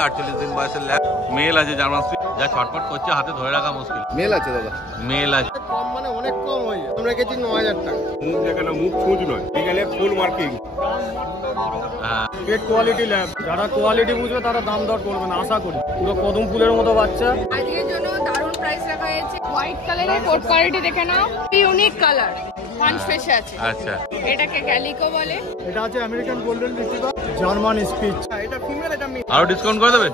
48 দিন বয়সের lab male আছে জার্মান স্পিচ, যা ছটফট করছে হাতে ধরে রাখা মুশকিল। মেল আছে দাদা, মেল আছে কম মানে অনেক কম হয়ে যায়। আমরা গেছি 9000 টাকা। মুখ দেখানো, মুখ ছুঁচ নয়, এখানে ফুল মার্কিং। হ্যাঁ পেট কোয়ালিটি ল্যাব, যারা কোয়ালিটি বুঝবে তারা দাম দর করবে না আশা করি। পুরো কদম ফুলের মতো বাচ্চা। আজকের জন্য দারুণ প্রাইস রাখা হয়েছে। হোয়াইট কালারের কোট কোয়ালিটি দেখে নাও, ইউনিক কালার, পাঁচ ফেসে আছে। আচ্ছা এটাকে ক্যালিকো বলে। এটা আছে American golden retriever, German speech. এটা ফিমেল, এটা মেল। আরো ডিসকাউন্ট করে দেবে?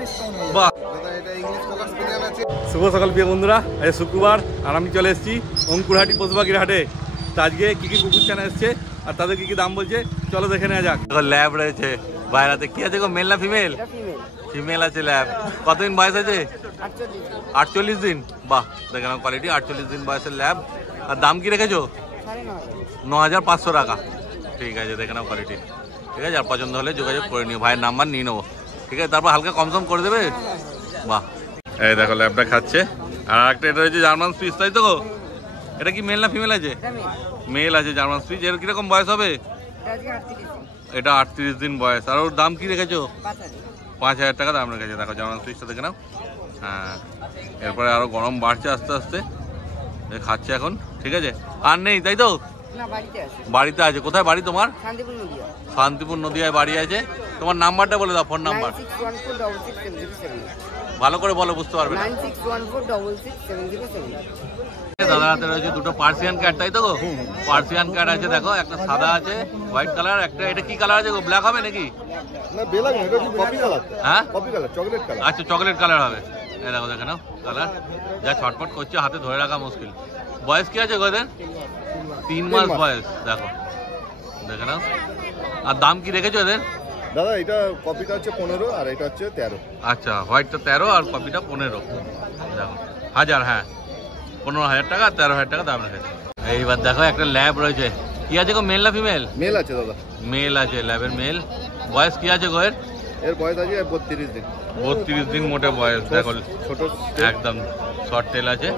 বাহ, দাদা এটা ইংলিশ কোকার স্পেশাল আছে। শুভ সকাল প্রিয় বন্ধুরা, আজ শুক্রবার আর আমি চলে এসেছি অঙ্কুরহাটি পশুপাখির হাটে। তো আজকে কী কী কুকুর চানা এসছে আর তাদের কী কী দাম বলছে চলো দেখে নেওয়া যাক। ল্যাব রয়েছে বাইরাতে, কি আছে গো, মেল না ফিমেল? ফিমেল আছে ল্যাব। কতদিন বয়স আছে? 48 দিন। বাহ, দেখে নাও কোয়ালিটি, 48 দিন বয়সের ল্যাব। আর দাম কি রেখেছো? 9500 টাকা। ঠিক আছে, দেখে নাও কোয়ালিটি। ঠিক আছে, আর পছন্দ হলে যোগাযোগ করে নিও, ভাইয়ের নাম্বার নিয়ে নেবো। ঠিক আছে, তারপর হালকা কমসম করে দেবে। বাহ, এই দেখো ল্যাবটা খাচ্ছে। আর একটা এটা হচ্ছে জার্মান স্পিচ, তাই তো? এটা কি মেল না ফিমেল আছে? মেল আছে জার্মান স্পিচ। এর কিরকম বয়স হবে? এটা 38 দিন বয়স। আর ওর দাম কি রেখেছো? 5000 টাকা দাম রেখেছে। দেখো জার্মান স্পিচটা দেখে নাও। হ্যাঁ, এরপরে আরো গরম বাড়ছে আস্তে আস্তে। খাচ্ছে এখন। ঠিক আছে, আর নেই তাই তো? বাড়িতে আছে। কোথায় বাড়ি তোমার? শান্তিপুর নদিয়ায় বাড়ি আছে। তোমার নাম্বারটা বলে দাও, ফোন নাম্বার। ভালো করে বলো, বুঝতে পারবে না। দাদা হাতে রয়েছে দুটো পার্সিয়ান ক্যাট, তাই তো গো? পার্সিয়ান ক্যাট আছে, দেখো একটা সাদা আছে, হোয়াইট কালার, একটা এটা কি কালার আছে গো? ব্ল্যাক হবে নাকি? না বেলা না, এটা হচ্ছে কফি কালার। হ্যাঁ কফি কালার, চকলেট কালার। আচ্ছা, চকলেট কালার হবে। এই দেখো, দেখে নাও কালার, যা ছটফট করছে হাতে ধরে রাখা মুশকিল। বয়স কি আছে গো এদের? 3 মাস বয়স। দেখো, দেখে নাও। আর দাম কি রেখেছো এদের? দাদা এটা কফিটা হচ্ছে 15 আর এটা হচ্ছে 13। আচ্ছা, হোয়াইটটা 13 আর কপিটা 15। দেখো, 1000, হ্যাঁ 15,000 টাকা, 13,000 টাকা দাম রেখেছে। এইবার দেখো একটা ল্যাব রয়েছে। কি আছে গো, মেল না ফিমেল? মেল আছে দাদা। মেল আছে, ল্যাবের মেল। বয়স কি আছে গো এর? এর বয়স আছে 32 দিন। 32 দিন মোটে বয়স। দেখো ছোট একদম শর্ট টেল আছে,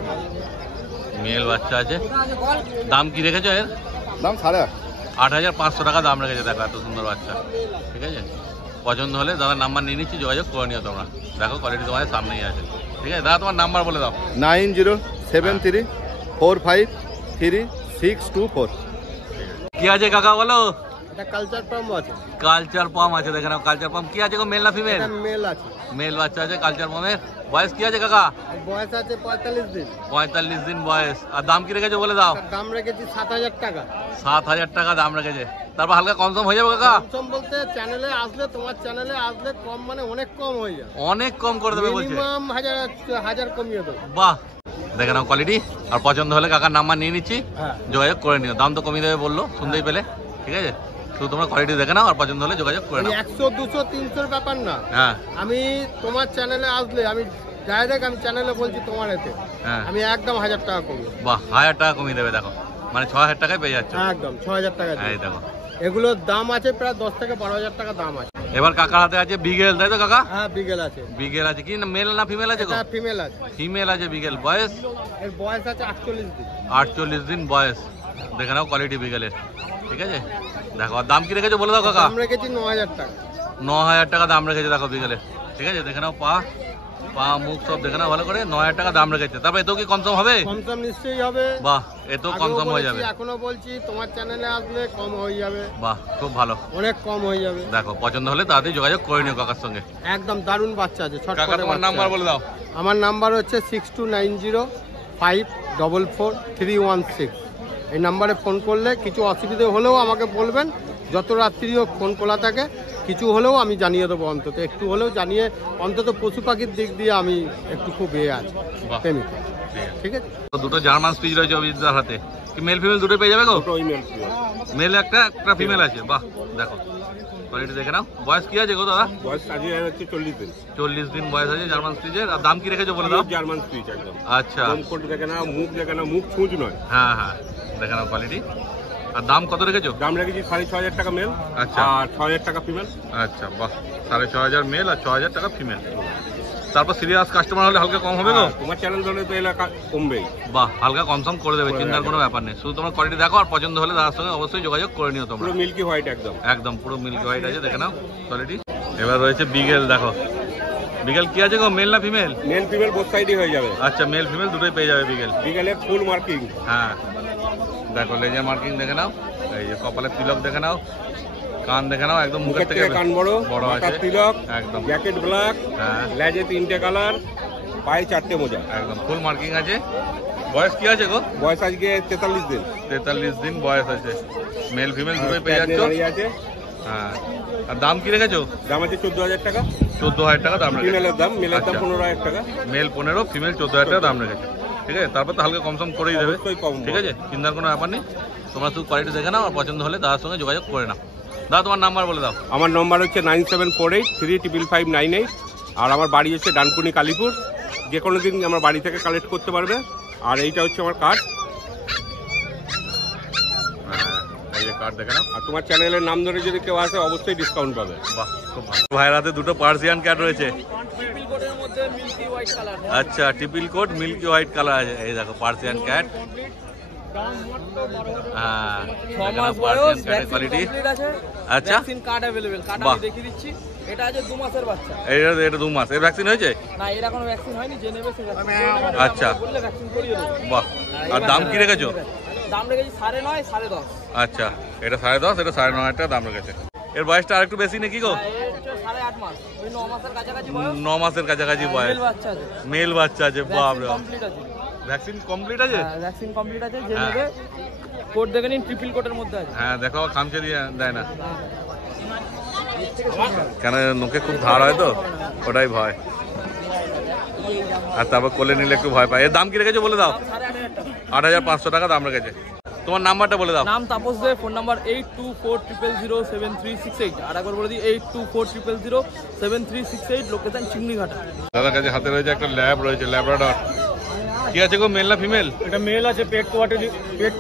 মেল বাচ্চা আছে। দাম কি রেখেছো এর? দাম 8.5। 8500 টাকা দাম রেখেছে। দেখো এত সুন্দর বাচ্চা। ঠিক আছে, পছন্দ হলে দাদার নাম্বার নিয়ে নিচ্ছি, যোগাযোগ করে নিও তোমরা। দেখো কোয়ালিটি তোমাদের সামনেই আছে। ঠিক আছে দাদা, তোমার নাম্বার বলে দাও। 9073453624। কি আছে কাকা বলো? এটা কালচার পাম্প আছে। কালচার পাম আছে, দেখে নাও কালচার পাম। কি আছে গো, মেল না ফিমেল? এটা মেল আছে। মেল বাচ্চা আছে কালচার পামের। বয়স কি আছে কাকা? বয়স আছে 45 দিন। 45 দিন বয়স। আর দাম কি রেখেছো বলে দাও? তার দাম রেখেছি 7000 টাকা। 7000 টাকা দাম রেখেছে। তারপর হালকা কমসম হয়ে যাবে কাকা? কম বলতে চ্যানেলে আসলে, তোমার চ্যানেলে আসলে কম মানে অনেক কম হয়ে যায়। অনেক কম করে দেবে বলছে। মিনিমাম 1000 কমিয়ে দেবো। বাহ, দেখে নাও কোয়ালিটি। আর পছন্দ হলে কাকার নাম্বার নিয়ে নিচ্ছি, হ্যাঁ। যোগাযোগ করে নিও। দাম তো কমিয়ে দেবে বললো, শুনতেই পেলে। ঠিক আছে, শুধু তোমরা কোয়ালিটি দেখে নাও আর পছন্দ হলে যোগাযোগ করে নাও। 100 200 300 ব্যাপার না। হ্যাঁ আমি তোমার চ্যানেলে আসলে আমি ডাইরেক্ট আমি চ্যানেলে বলছি তোমার এতে হ্যাঁ, আমি একদম 1000 টাকা কমি। বাহ, 1000 টাকা কমিয়ে দেবে। দেখো মানে 6000 টাকায় পেয়ে যাচ্ছ। একদম 6000 টাকা। এই দেখো, এগুলোর দাম আছে প্রায় 10 থেকে 12,000 টাকা দাম আছে। এবার কাকার হাতে আছে বিগেল, তাই তো কাকা? হ্যাঁ বিগেল আছে। বিগেল আছে। কি না, মেল না ফিমেল আছে গো? এটা ফিমেল আছে। ফিমেল আছে বিগেল। বয়স? এর বয়স আছে 48 দিন। 48 দিন বয়স। দেখে নাও কোয়ালিটি বিগেলের। ঠিক আছে, দেখো। আর দাম কি রেখেছো বলে দাও কাকা? দাম রেখেছি 9000 টাকা। 9000 টাকা দাম রেখেছে। দেখো বিগেলের। ঠিক আছে, দেখে নাও পা মুখ সব দেখে নাও ভালো করে। 9000 টাকা দাম রেখেছে। তারপর এতেও কি কমসম হবে? কমসম নিশ্চয়ই হবে। বাহ, এতেও কমসম হয়ে যাবে। এখনো বলছি তোমার চ্যানেলে আসলে কম হয়ে যাবে। বাহ, খুব ভালো। অনেক কম হয়ে যাবে। দেখো পছন্দ হলে তাড়াতাড়ি যোগাযোগ করে নিও কাকার সঙ্গে। একদম দারুণ বাচ্চা আছে। কাকা ছটফটে তোমার বাচ্চা। নাম্বার বলে দাও। আমার নাম্বার হচ্ছে 6290544316। এই নাম্বারে ফোন করলে কিছু অসুবিধা হলেও আমাকে বলবেন। যত রাত্রিও ফোন খোলা থাকে, কিছু হলেও আমি জানিয়ে দেবো। অন্তত একটু হলেও জানিয়ে, অন্তত পশু পাখির দিক দিয়ে আমি একটু খুব আছি বাহ, প্রেমিক। ঠিক আছে। ঠিক আছে। তো দুটো জার্মান স্পিচ রয়েছে অভিজিৎদার হাতে। কি মেল ফিমেল দুটো পেয়ে যাবে গো? দুটো ইমেল ছিল। মেল একটা ফিমেল আছে। বাহ, দেখো কোয়ালিটি দেখে নাও। বয়স কি আছে গো দাদা? বয়স আজকে হচ্ছে 40 দিন। 40 দিন বয়স আছে জার্মান স্পিচের। আর দাম কি রেখেছো বলে দাও? জার্মান স্পিচ একদম। আচ্ছা, কম কোট দেখে না, মুখ দেখে না, মুখ ছুঁচ নয়। হ্যাঁ হ্যাঁ, দেখে নাও কোয়ালিটি। আর দাম কত রেখেছো? দাম রেখেছি 6500 টাকা মেল। আচ্ছা। আর 6000 টাকা ফিমেল। আচ্ছা, বাহ, 6500 মেল আর 6000 টাকা ফিমেল। তারপর সিরিয়াস কাস্টমার হলে হালকা কম হবে গো? তোমার চ্যানেল ধরে তো এলাকা কমবেই। বাহ, হালকা কমসম করে দেবে, চিন্তার কোনো ব্যাপার নেই। শুধু তোমার কোয়ালিটি দেখো আর পছন্দ হলে দাদার সঙ্গে অবশ্যই যোগাযোগ করে নিও তোমরা। পুরো মিল্কি হোয়াইট একদম। একদম পুরো মিল্ক হোয়াইট আছে, দেখে নাও কোয়ালিটি। এবার রয়েছে বিগেল। দেখো বিকেল কি আছে গো, মেল না ফিমেল? মেল ফিমেল বোথ সাইডই হয়ে যাবে। আচ্ছা, মেল ফিমেল দুটোই পেয়ে যাবে বিকেল। বিকেলে ফুল মার্কিং। হ্যাঁ দেখো, লেজার মার্কিং দেখে নাও, এই যে কপালে তিলক দেখে নাও, কান দেখে নাও, একদম মুখের থেকে কান বড় বড় আছে, মাথার তিলক, একদম জ্যাকেট ব্ল্যাক, হ্যাঁ লেজে 3টে কালার, পায়ে 4টে মোজা, একদম ফুল মার্কিং আছে। বয়স কি আছে গো? বয়স আজকে 43 দিন। 43 দিন বয়স আছে, মেল ফিমেল দুটোই পেয়ে প্যাডে যাচ্ছ। দাঁড়িয়ে আছে। হ্যাঁ, আর দাম কি রেখেছো? দাম আছে 14,000 টাকা। 14,000 টাকা দাম রেখেছো। ফিমেলের দাম, মেলের দাম আচ্ছা। 15,000 টাকা। মেল 15, ফিমেল 14,000 টাকা দাম রেখেছে। ঠিক আছে, তারপর তো হালকা কম সম করেই দেবে। অবশ্যই কম। ঠিক আছে, চিন্তার কোনো ব্যাপার নেই। তোমরা শুধু কোয়ালিটি দেখে নাও, আর পছন্দ হলে দাদার সঙ্গে যোগাযোগ করে নাও। দাদা তোমার নাম্বার বলে দাও। আমার নম্বর হচ্ছে 9748355598, আর আমার বাড়ি হচ্ছে ডানকুনি কালীপুর। যে কোনো দিন আমার বাড়ি থেকে কালেক্ট করতে পারবে। আর এইটা হচ্ছে আমার কার্ড। হ্যাঁ, এই যে কার্ড দেখে নাও। আর তোমার চ্যানেলের নাম ধরে যদি কেউ আসে অবশ্যই ডিসকাউন্ট পাবে। বাহ, খুব ভালো। ভাইয়ের হাতে দুটো পার্সিয়ান ক্যাট রয়েছে। আচ্ছা, triple coat milky white colour আছে। এই দেখো পার্সিয়ান ক্যাট। হ্যাঁ, পার্সিয়ান ক্যাটের কোয়ালিটি। আচ্ছা, কার্ড अवेलेबल, কার্ড বাহ। আমি দেখিয়ে দিচ্ছি। এটা আছে 2 মাসের বাচ্চা। এটা 2 মাস। এর ভ্যাকসিন হয়েছে? না, এর এখনো ভ্যাকসিন হয়নি, যে নেবে সে আচ্ছা, বললে ভ্যাকসিন করিয়ে দেবো। বাহ। আর দাম কি রেখেছো? দাম রেখেছি 9.5 10.5। আচ্ছা, এটা 10.5, এটা 9.5 টাকা দাম রেখেছে। এর বয়সটা আরেকটু বেশি নাকি গো? এর হচ্ছে 8.5 মাস, ওই 9 মাসের কাছাকাছি বয়স। 9 মাসের কাছাকাছি বয়স। মেল বাচ্চা আছে, মেল বাচ্চা আছে। বাপ রে, কমপ্লিট আছে। ভ্যাকসিন কমপ্লিট আছে? হ্যাঁ, ভ্যাকসিন কমপ্লিট আছে, যে হ্যাঁ। নেবে কোড দেখে নিন, ট্রিপল কোটের মধ্যে আছে। হ্যাঁ দেখো, খামচে দিয়ে দেয় না কেন? নোকে খুব ধার হয় তো, ওটাই ভয়। আর তারপর কোলে নিলে একটু ভয় পায়। এর দাম কি রেখেছো বলে দাও। 8,500 টাকা দাম রেখেছে। তোমার নাম্বারটা বলে দাও। নাম তাপস দে, ফোন নাম্বার 8240007368। আর একবার বলে দিই 8240007368, লোকেশন চিংড়িঘাটা। দাদার কাছে হাতে রয়েছে একটা ল্যাব রয়েছে, ল্যাব্রাডর। কি আছে গো, মেল না ফিমেল? এটা মেল আছে, পেট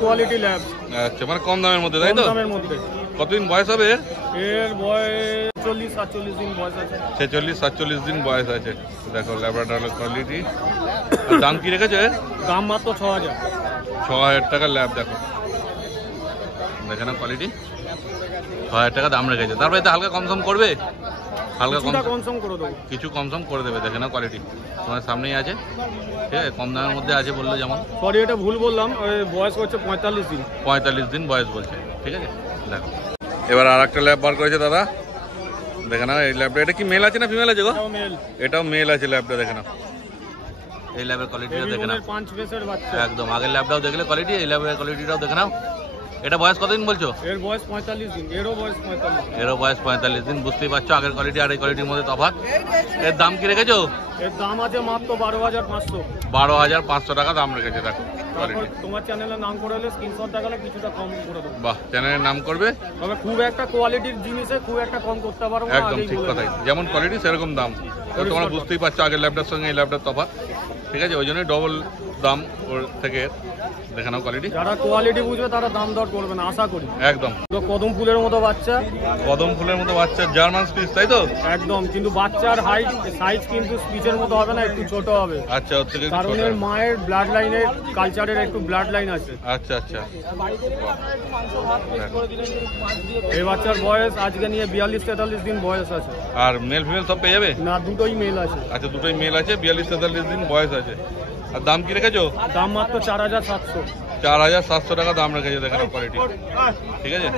কোয়ালিটি ল্যাব, আচ্ছা, মানে কম দামের মধ্যে, তাই তো? দামের মধ্যে। কতদিন বয়স হবে এর? এর বয়স 40-47 দিন বয়স আছে। 46-47 দিন বয়স আছে। দেখো ল্যাব্রাডর কোয়ালিটি। আর দাম কি রেখেছো এর? দাম মাত্র 6,000। 6,000 টাকা ল্যাব। দেখো দেখে না কোয়ালিটি, 6,000 টাকা দাম রেখেছে। তারপরে এতে হালকা কম সম করবে, হালকা কম কনসাম করে দেবো। কিছু কম সম করে দেবে। দেখে না কোয়ালিটি, তোমার সামনেই আছে। ঠিক আছে, কম দামের মধ্যে আছে বললো যেমন। সরি, এটা ভুল বললাম, বয়স হচ্ছে 45 দিন। 45 দিন বয়স বলছে। ঠিক আছে, দেখো এবার আর একটা ল্যাব বার করেছে দাদা। দেখে না এই ল্যাবটা, এটা কি মেল আছে না ফিমেল আছে গো? মেল। এটাও মেল আছে ল্যাবটা। দেখে না এই ল্যাবের কোয়ালিটিটা দেখে নাও। 5 ফেসের বাচ্চা। একদম আগের ল্যাবটাও দেখলে কোয়ালিটি, এই ল্যাবের কোয়ালিটিটাও দেখে নাও। এটা বয়স কতদিন বলছো? এর বয়স 45 দিন। এরও বয়স 45। এরও বয়স 45 দিন। বুঝতেই পারছো আগের কোয়ালিটি আর এই কোয়ালিটির মধ্যে তফাৎ। এর দাম কি রেখেছো? এর দাম আছে মাত্র 12,500। 12,500 টাকা দাম রেখেছে। দেখো তারপর কোয়ালিটি। তোমার চ্যানেলের নাম করে হলে স্ক্রিনশট দেখালে কিছুটা কম করে দেবো। বাহ, চ্যানেলের নাম করবে। তবে খুব একটা কোয়ালিটির জিনিসে খুব একটা কম করতে পারবো না, একদম আগেই ঠিক বলে কথাই, দিই। যেমন কোয়ালিটি সেরকম দাম। তো তোমরা বুঝতেই পারছো আগের ল্যাবটার সঙ্গে এই ল্যাবটার তফাৎ। ঠিক আছে, ওই জন্যই ডবল দাম ওর থেকে। দেখে নাও কোয়ালিটি। যারা কোয়ালিটি বুঝবে তারা দাম দর করবে না, আশা করি। একদম তো কদম ফুলের মতো বাচ্চা, কদম ফুলের মতো বাচ্চা, জার্মান স্পিচ, তাই তো? একদম। কিন্তু বাচ্চার সাইজ কিন্তু স্পিচের মতো হবে না, একটু ছোট হবে। আচ্ছা, ওর থেকে একটু কারণ ছোট। এর মায়ের ব্লাড লাইনের, কালচারের একটু ব্লাড লাইন আছে। আচ্ছা আচ্ছা, এই বাচ্চার বয়স আজকে নিয়ে 42-43 দিন বয়স আছে। আর মেল ফিমেল সব পেয়ে যাবে? না, দুটোই মেল আছে। আচ্ছা, দুটোই মেল আছে, 42-43 দিন বয়স আছে। আর দাম কি রেখেছো? দাম মাত্র 4,700। 4,700 টাকা দাম রেখেছো। দেখে নাও কোয়ালিটি। ঠিক আছে,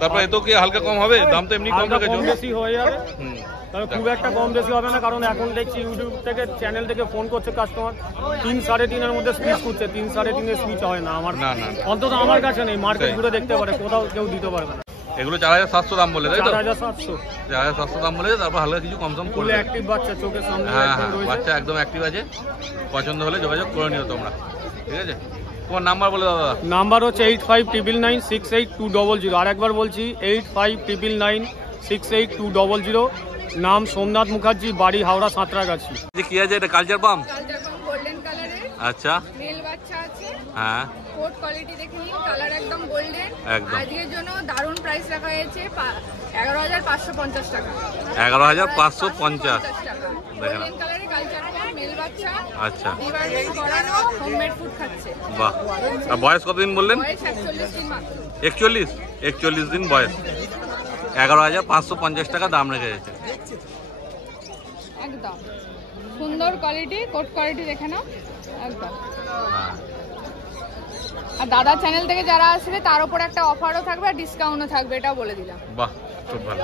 তারপরে এত কি হালকা কম হবে? দাম তো এমনি কম হালকা রেখেছো। কম বেশি হয়ে যাবে, হুম, তবে খুব একটা কম বেশি হবে না। কারণ এখন দেখছি ইউটিউব থেকে, চ্যানেল থেকে ফোন করছে কাস্টমার, 3-3.5 মধ্যে স্পিচ করছে। 3-3.5 স্পিচ হয় না আমার, না না না। অন্তত আমার কাছে নেই। মার্কেট সেই। ঘুরে দেখতে পারে, কোথাও কেউ দিতে পারবে না। এগুলো 4,700 দাম বলে, তাই তো? 4,700। 4,700 দাম বলে, তারপর হালকা কিছু কম সম ফুলে করলে। অ্যাক্টিভ বাচ্চা, চোখের সামনে হ্যাঁ একদম হ্যাঁ, রয়েছে। বাচ্চা একদম অ্যাক্টিভ আছে। পছন্দ হলে যোগাযোগ করে নিও তোমরা। ঠিক আছে, তোমার নাম্বার বলে দাও দাদা। নাম্বার হচ্ছে 8599968200। আর একবার বলছি 8599968200। নাম সোমনাথ মুখার্জি, বাড়ি হাওড়া সাঁতরাগাছি। কি আছে এটা? Culture pump. Culture pump golden কালারের আচ্ছা, মেল বাচ্চা আছে। হ্যাঁ কোট কোয়ালিটি দেখে নিন, কালার একদম গোল্ডেন। একদম। আজকের জন্য দারুণ প্রাইস রাখা হয়েছে 11,550 টাকা। 11,550 টাকা। দেখে নাও। গোল্ডেন কালারের কালচার পাম্প মেল বাচ্চা। আচ্ছা, ডিভাইডেড করানো, হোমমেড ফুড খাচ্ছে। বাহ। আর বয়স কতদিন বললেন? বয়স 41 দিন মাত্র। 41 দিন বয়স। 11,550 টাকা দাম রেখে গেছে। একদম সুন্দর কোয়ালিটি, কোট কোয়ালিটি দেখে নাও একদম। হ্যাঁ আর দাদা চ্যানেল থেকে যারা আসবে তার উপর একটা অফারও থাকবে আর ডিসকাউন্টও থাকবে, এটাও বলে দিলাম। বাহ খুব ভালো,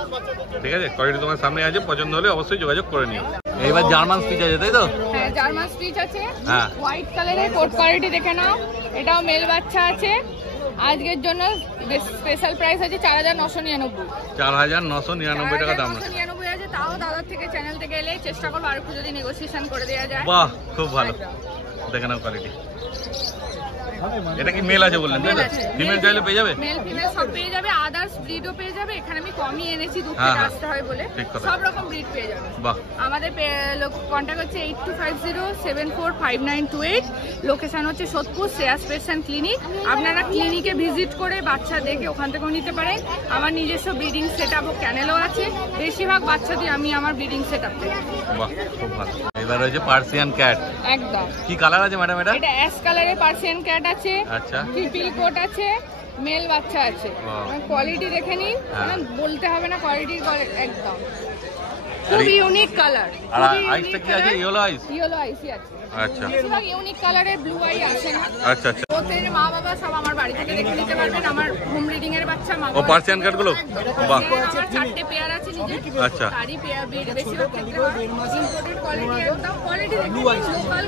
ঠিক আছে কোয়ালিটি তোমার সামনে আছে, পছন্দ হলে অবশ্যই যোগাযোগ করে নিও। এইবার জার্মান স্পিচ আছে তাই তো? হ্যাঁ জার্মান স্পিচ আছে, হ্যাঁ হোয়াইট কালারের কোট কোয়ালিটি দেখে নাও, এটাও মেল বাচ্চা আছে। আজকের জন্য স্পেশাল প্রাইস আছে 4999। 4999 টাকা দাম আছে। 4999 আছে, তাও দাদার থেকে চ্যানেল থেকে এলে চেষ্টা করবো আর একটু যদি নেগোসিয়েশন করে দেওয়া যায়। বাহ খুব ভালো, দেখে নাও কোয়ালিটি। এটা কি মেল আছে বললেন তাই তো? ফিমেল চাইলে পেয়ে যাবে? মেল ফিমেল সব পেয়ে যাবে, আদার্স ব্রিডও পেয়ে যাবে। এখানে আমি কমই এনেছি, দূর হ্যাঁ, থেকে হ্যাঁ, আসতে হয় বলে ঠিক কথা। সব রকম ব্রিড পেয়ে যাবে। বাহ আমাদের কন্ট্যাক্ট হচ্ছে 8250745928, লোকেশন হচ্ছে Sodepur Shreyas pets and clinic. আপনারা ক্লিনিকে ভিজিট করে বাচ্চা দেখে ওখান থেকেও নিতে পারেন। আমার নিজস্ব ব্রিডিং সেট আপ ও ক্যানেলও আছে, বেশিরভাগ বাচ্চা দিয়ে আমি আমার ব্রিডিং সেট আপ করি। বাহ খুব ভালো। এবার হচ্ছে পার্সিয়ান ক্যাট, একদম কি কালার আছে ম্যাডাম এটা? এটা অ্যাশ কালারের পার্সিয়ান ক্যাট আছে, আচ্ছা ট্রিপল কোট আছে, মেল বাচ্চা আছে। কোয়ালিটি দেখে নিন, হ্যাঁ। বলতে হবে না কোয়ালিটির, একদম খুবই ইউনিক কালার। আর আইসটা কি আছে? ইয়েলো আইস? ইয়েলো আইসই আছে। আচ্ছা বেশিরভাগ ইউনিক কালারের ব্লু আই আসে না। আচ্ছা আচ্ছা। ওদের মা বাবা সব আমার বাড়ি থেকে দেখে নিতে পারবেন। আমার হোম রিডিং এর বাচ্চা মা ও বাবা পার্সিয়ান ক্যাট গুলো? বাহ আমার 4টে পেয়ার আছে নিজে। আচ্ছা। তারই পেয়ার বেশিরভাগ ক্ষেত্রে ইম্পোর্টেড কোয়ালিটি, একদম কোয়ালিটি লোকাল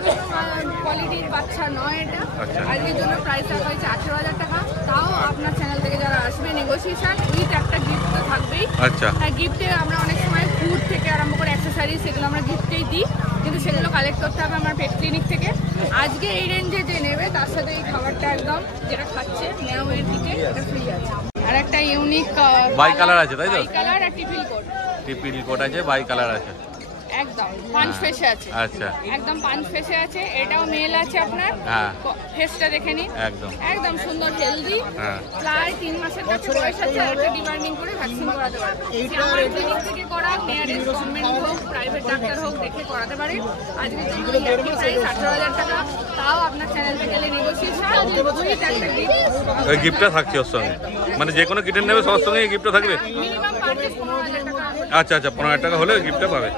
কোয়ালিটির বাচ্চা নয় এটা। আচ্ছা। আজকের জন্য প্রাইস রাখা হয়েছে 18,000 টাকা। তাও আপনার চ্যানেল থেকে যারা আসবে নেগোসিয়েশন উইথ একটা গিফট তো থাকবেই। আচ্ছা হ্যাঁ, গিফটে আমরা অনেক সময় ফুড থেকে আরম্ভ করে অ্যাক্সেসরিজ সেগুলো আমরা গিফটেই দিই, কিন্তু সেগুলো কালেক্ট করতে হবে আমার পেট ক্লিনিক থেকে। আজকে এই রেঞ্জে যে নেবে তার সাথে এই খাবারটা একদম যেটা খাচ্ছে নেওয়ের দিকে এটা ফ্রি আছে। আর একটা ইউনিক বাই কালার আছে তাই তো? বাই কালার আর ট্রিপল কোট। ট্রিপল কোট আছে, বাই কালার আছে, একদম পাঁচ ফেসে আছে। আচ্ছা একদম পাঁচ ফেসে আছে, এটাও মেল আছে আপনার। হ্যাঁ ফেসটা দেখে নিন, একদম একদম সুন্দর হেলদি। হ্যাঁ প্রায় 3 মাসের কাছে বয়স আছে, আর একটা ডিমান্ডিং করে ভ্যাকসিন করাতে পারবে। আমার ক্লিনিক থেকে করা, নিয়ারেস্ট গভর্নমেন্ট হোক প্রাইভেট ডাক্তার হোক দেখে করাতে পারে। আজকের জন্য এই একই প্রাইস 18,000 টাকা। তাও আপনার চ্যানেল থেকে গেলে নেগোসিয়েশন উইথ একটা গিফট। ওই গিফটটা থাকছে ওর সঙ্গে, মানে যে কোনো কিটেন নেবে সবার সঙ্গে এই গিফটটা থাকবে? মিনিমাম পারচেজ 15,000 টাকা। আচ্ছা আচ্ছা 15,000 টাকা হলে ওই গিফটটা পাবে।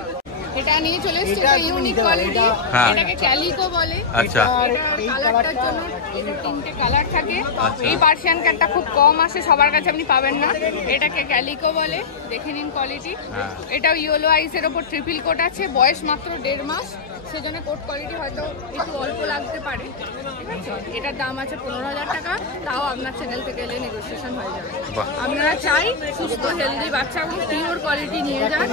এটা নিয়ে চলে এসেছে, এটা ইউনিক কোয়ালিটি, হ্যাঁ। এটাকে ক্যালিকো বলে। আচ্ছা এটার কালারটার জন্য এটা 3টে কালার থাকে। আচ্ছা। এই পার্সিয়ান ক্যাটটা খুব কম আসে, সবার কাছে আপনি পাবেন না। এটাকে ক্যালিকো বলে, দেখে নিন কোয়ালিটি। হ্যাঁ। এটাও ইয়েলো আইসের ওপর ট্রিপল কোট আছে, বয়স মাত্র 1.5 মাস, সেজন্য কোট কোয়ালিটি হয়তো একটু অল্প লাগতে পারে, ঠিক আছে। এটার দাম আছে 15,000 টাকা। তাও আপনার চ্যানেল থেকে এলে নেগোসিয়েশন হয়ে যাবে। বাহ। আপনারা চাই সুস্থ হেলদি বাচ্চা এবং পিওর কোয়ালিটি নিয়ে যান।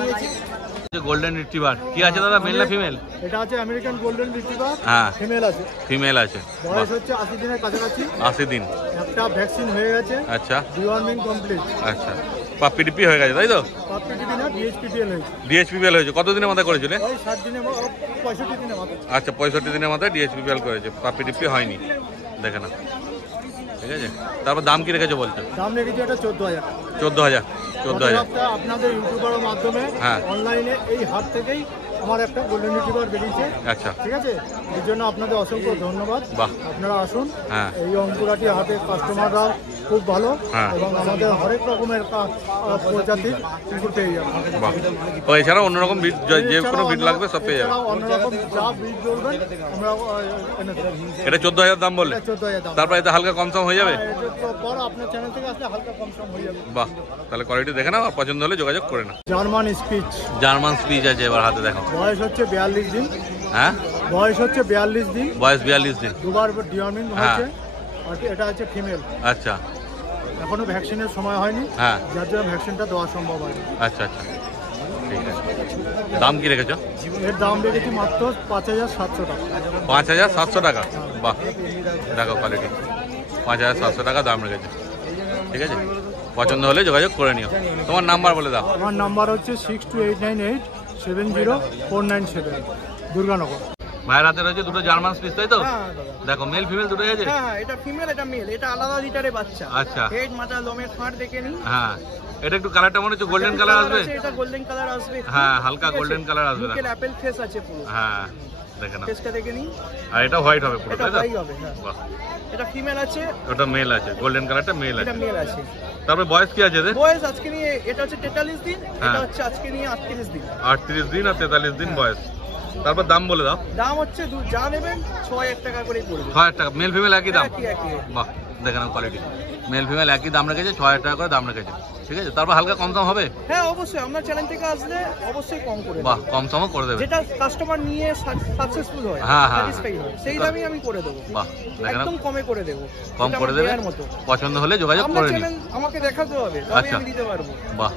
গোল্ডেন রিট্রিভার কি আছে দাদা, মেল না ফিমেল? এটা আছে আমেরিকান গোল্ডেন রিট্রিভার, হ্যাঁ ফিমেল আছে, ফিমেল আছে। বয়স হচ্ছে 80 দিনের কাছাকাছি। 80 দিন। একটা ভ্যাকসিন হয়ে গেছে, আচ্ছা ডিওয়ার্মিং কমপ্লিট। আচ্ছা পাপ্পি ডিপি হয়ে গেছে তাই তো? পাপিটিপি না ডিএইচপিপিএল হয়েছে, ডিএসপিপিএল হয়েছে কতদিনের মাথায় করেছিলে? ওই 60 দিনে 65 দিনে মাত্র। আচ্ছা 65 দিনের মাথায় ডিএসপিপিএল করেছে, পাপ্পি ডিপি হয়নি, দেখে না, ঠিক আছে। তারপর দাম কি রেখেছো বলছো? দাম রেখেছি এটা 14,000। 14,000। 14,000 আপনাদের ইউটিউবারের মাধ্যমে হ্যাঁ। অনলাইনে এই হাট থেকেই আমার একটা গোল্ডেন রিট্রিভার বেরিয়েছে, আচ্ছা ঠিক আছে। এর জন্য আপনাদের অসংখ্য ধন্যবাদ। বাহ। আপনারা আসুন, হ্যাঁ এই অঙ্কুরাটি হাটের কাস্টমাররা খুব ভালো, হ্যাঁ। এবং আমাদের হরেক রকমের প্রজাতির কুকুর পেয়ে যাবেন। বাহ। ও এছাড়াও অন্যরকম বিট, যে কোনো বিট লাগবে সব পেয়ে যাবে। এছাড়াও অন্যরকম যা বিট বলবেন আমরা এনে দেবো। এটা 14,000 দাম বললে? 14,000 দাম। তারপর এতে হালকা কম সম হয়ে যাবে? এর পর আপনার চ্যানেল থেকে আসলে হালকা কম সম হয়ে যাবে। বাহ, তাহলে কোয়ালিটি দেখে নাও, আর পছন্দ হলে যোগাযোগ করে নাও। জার্মান স্পিচ, জার্মান স্পিচ আছে, এবার হাতে দেখো। বয়স হচ্ছে 42 দিন। হ্যাঁ বয়স হচ্ছে 42 দিন, বয়স 42 দিন। দুবার ডিওয়ার্মিং হ্যাঁ। হয়েছে। আর এটা হচ্ছে ফিমেল, আচ্ছা এখনো ভ্যাকসিনের সময় হয়নি, হ্যাঁ যার জন্য ভ্যাকসিনটা দেওয়া সম্ভব হয়নি। আচ্ছা আচ্ছা ঠিক আছে। দাম কি রেখেছো? এর দাম রেখেছি মাত্র 5,700 টাকা। 5,700 টাকা। বাহ, দেখো কোয়ালিটি, 5,700 টাকা দাম রেখেছে, ঠিক আছে। পছন্দ হলে যোগাযোগ করে নিও। তোমার নাম্বার বলে দাও। আমার নাম্বার হচ্ছে 6289870497, দুর্গানগর। ভাইয়ের হাতে রয়েছে দুটো জার্মান স্পিচ তাই তো? দেখো মেল ফিমেল দুটোই আছে। হ্যাঁ, এটা ফিমেল, এটা মেল, এটা আলাদা লিটারের বাচ্চা। আচ্ছা হেড, মাথা, লোমের ফাঁট দেখে নিন। হ্যাঁ, এটা একটু কালারটা মনে হচ্ছে গোল্ডেন কালার আসবে। এটা গোল্ডেন কালার আসবে। হ্যাঁ, হালকা গোল্ডেন কালার আসবে। মুখের অ্যাপেল ফেস আছে পুরো। হ্যাঁ, দেখে নাও। ফেসটা দেখে নিন। আর এটা হোয়াইট হবে পুরো, এটা তাই তো? হোয়াইট হবে, হ্যাঁ। বাহ, এটা ফিমেল আছে, ওটা মেল আছে, গোল্ডেন কালারটা মেল এটা আছে। মেল আছে। তারপরে বয়স কি আছে এদের? বয়স আজকে নিয়ে এটা হচ্ছে 43 দিন, হ্যাঁ। এটা হচ্ছে আজকে নিয়ে 38 দিন। 38 দিন আর 43 দিন বয়স। তারপর দাম বলে দাও। দাম হচ্ছে যা নেবেন 6000 টাকা করেই পড়বে। 6000 টাকা, মেল ফিমেল একই দাম? একই। বাহ, দেখে নাও কোয়ালিটি, মেল ফিমেল একই দাম রেখেছে, 6000 টাকা করে দাম রেখেছে। ঠিক আছে, তারপর হালকা কম দাম হবে? হ্যাঁ অবশ্যই, আপনার চ্যানেল থেকে আসলে অবশ্যই কম করে দেব। বাহ, কম সমও করে দেবে। যেটা কাস্টমার নিয়ে সাকসেসফুল হয়, হ্যাঁ, হ্যাঁ, স্যাটিসফাই হয়, সেই দামই আমি করে দেবো। বাহ, দেখে নাও, একদম কমে করে দেবো, কম যেটা করে আমার দেবে। দেওয়ার মতো। পছন্দ হলে যোগাযোগ আপনার করে নিও। চ্যানেল আমাকে দেখাতে হবে, তবে আচ্ছা। আমি দিতে পারবো। বাহ,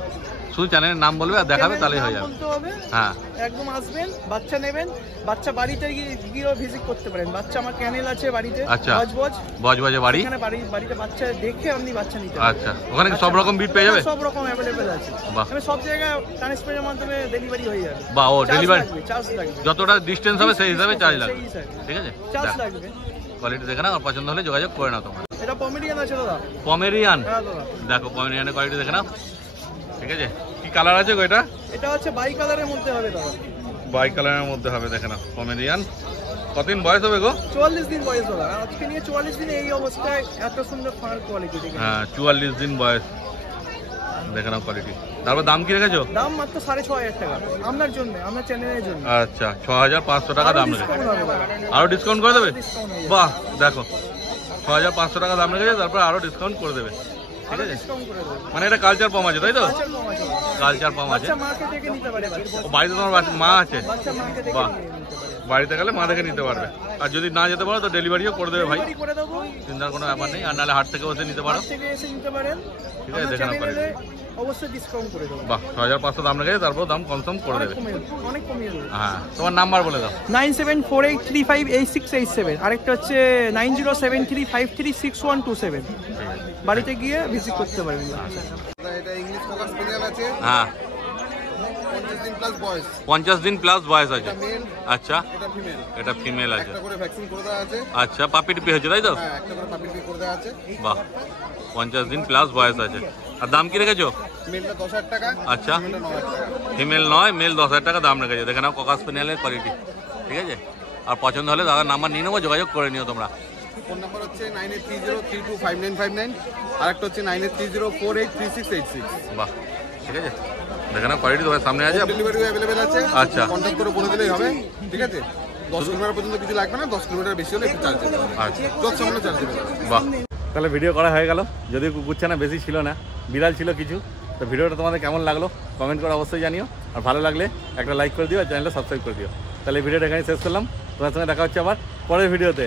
শুধু চ্যানেলের নাম বলবে আর দেখাবে, তাহলেই হয়ে চ্যানেলের যাবে। নাম বলতে হবে, হ্যাঁ, একদম আসবেন, বাচ্চা নেবেন, বাচ্চা বাড়িতে গিয়েও ভিজিট করতে পারেন। বাচ্চা আমার ক্যানেল আছে বাড়িতে, আচ্ছা। বজবজ, বজবজে বাড়ি। এখানে বাড়িতে বাচ্চা দেখে আপনি বাচ্চা নিতে পারেন। আচ্ছা, ওখানে কি সব রকম বিট পেয়ে যাবে? সব রকম অ্যাভেলেবেল আছে। বাহ। আমি সব জায়গায় ট্রান্সপোর্টের মাধ্যমে ডেলিভারি হয়ে যাবে। বা ও ডেলিভারি চার্জ লাগবে, যতটা ডিস্টেন্স হবে সেই হিসাবে চার্জ লাগবে। সেই হিসাবে ঠিক আছে, চার্জ লাগবে। কোয়ালিটি দেখে নাও, আর পছন্দ হলে যোগাযোগ করে নাও তোমরা। এটা পমেরিয়ান আছে দাদা। পমেরিয়ান, হ্যাঁ দাদা, দেখো পমেরিয়ানের কোয়ালিটি দেখে নাও। ঠিক আছে, কি কালার আছে গো এটা? এটা হচ্ছে বাই কালারের মধ্যে হবে দাদা। বাই কালারের মধ্যে হবে, দেখে নাও পমেরিয়ান। কতদিন বয়স হবে গো? 44 দিন বয়স দাদা। আর আজকে নিয়ে 44 দিনে এই অবস্থায় এত সুন্দর ফার কোয়ালিটি দেখে। হ্যাঁ, 44 দিন বয়স, দেখে নাও কোয়ালিটি। তারপর দাম কি রেখেছো? দাম মাত্র 6500 টাকা আপনার জন্য, আপনার চ্যানেলের জন্য। আচ্ছা, 6500 টাকা দাম রেখেছে। ডিসকাউন্ট হবে দাদা। আরো ডিসকাউন্ট করে দেবে? ডিসকাউন্ট হয়ে যাবে। বাহ, দেখো 6500 টাকা দাম রেখেছে, তারপর আরো ডিসকাউন্ট করে দেবে। ঠিক আরো আছে, ডিসকাউন্ট করে দেবো। মানে এটা কালচার পাম আছে, তাই তো? বাচ্চার কম আছে। কালচার পাম আছে। বাচ্চা মাকে দেখে নিতে পারে বাচ্চা। ও, বাড়িতে তোমার মা আছে? বাচ্চা মাকে দেখে বাহ। নিতে পারে। বাড়িতে গেলে মা দেখে নিতে পারবে। আর যদি না যেতে পারো তো ডেলিভারিও করে দেবে ভাই, ডেলিভারি করে দেবো। চিন্তার কোনো ব্যাপার নেই। আর নাহলে হাট থেকে বসে নিতে পারো। হাট থেকে এসে নিতে পারেন। ঠিক আছে, আমার দেখে নাও চ্যানেলে অবশ্যই ডিসকাউন্ট করে দেবো। বাহ, 6500 দাম রেখেছে, তারপর দাম কম করে অনেক দেবে। কমিয়ে দেবো। হ্যাঁ, তোমার নাম্বার বলে দাও। 9748358687, আরেকটা হচ্ছে 9073536127। ঠিক আছে, বাড়িতে গিয়ে ভিজিট করতে পারবেন। এটা ইংলিশ ফোকাস স্পেনিয়াল আছে, হ্যাঁ, 50 দিন প্লাস বয়স। 50 দিন প্লাস বয়স আছে। এটা মেল, আচ্ছা, এটা ফিমেল। এটা ফিমেল আছে। একটা করে ভ্যাকসিন করে দেওয়া আছে। আচ্ছা, পাপি টিপি হয়েছে, তাই তো? হ্যাঁ, একটা করে পাপি করে দেওয়া আছে। বাহ, 50 দিন প্লাস বয়স আছে। আর দাম কি রেখেছো? মেলটা 10000 টাকা, আচ্ছা, ফিমেলটা 9000 টাকা। ফিমেল নয়, মেল 10000 টাকা দাম রেখেছে। দেখে নাও ককাস স্পেনিয়ালের কোয়ালিটি। ঠিক আছে, আর পছন্দ হলে দাদার নাম্বার নিয়ে নেবো, যোগাযোগ করে নিও তোমরা। ফোন নাম্বার হচ্ছে 9830325959, আর একটা হচ্ছে 9830483686। বাহ, ঠিক আছে, দেখে নাও কোয়ালিটি তোমার সামনে আছে। ডেলিভারি অ্যাভেলেবেল আছে। আচ্ছা। কন্ট্যাক্ট করে বলে দিলেই হবে। ঠিক আছে, 10 কিলোমিটার পর্যন্ত কিছু লাগবে না, 10 কিলোমিটার বেশি হলে একটু চার্জ দেবে। আচ্ছা, যত সামান্য চার্জ দেবে। বাহ, তাহলে ভিডিও করা হয়ে গেল। যদিও কুকুরছানা বেশি ছিল না, বিড়াল ছিল কিছু। তো ভিডিওটা তোমাদের কেমন লাগলো কমেন্ট করে অবশ্যই জানিও। আর ভালো লাগলে একটা লাইক করে দিও, আর চ্যানেলটা সাবস্ক্রাইব করে দিও। তাহলে এই ভিডিওটা এখানে শেষ করলাম। তোমার সঙ্গে দেখা হচ্ছে আবার পরের ভিডিওতে।